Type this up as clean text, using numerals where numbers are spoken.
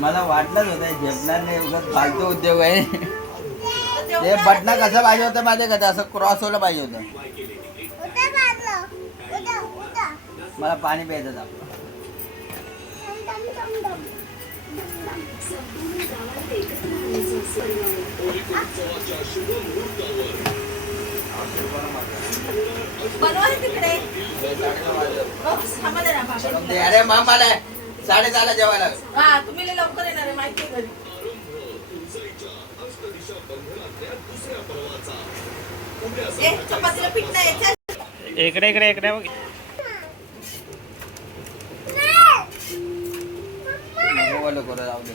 मला वाटलंच होतं झेपणार नाही, उगाच फालतू उद्योग आहे. ते बटना कसं पाहिजे होतं माझ्या कसं असं क्रॉस व्हायला पाहिजे होतं. मला पाणी प्यायचं आपलं. अरे मामा 10:30 जेवायला. हा तुम्ही लवकर येणार आहे माहिती आहे घरी. चपातीला पीठ नाही. इकडे इकडे इकडे बघ. नको बोलू करू, जाऊ दे.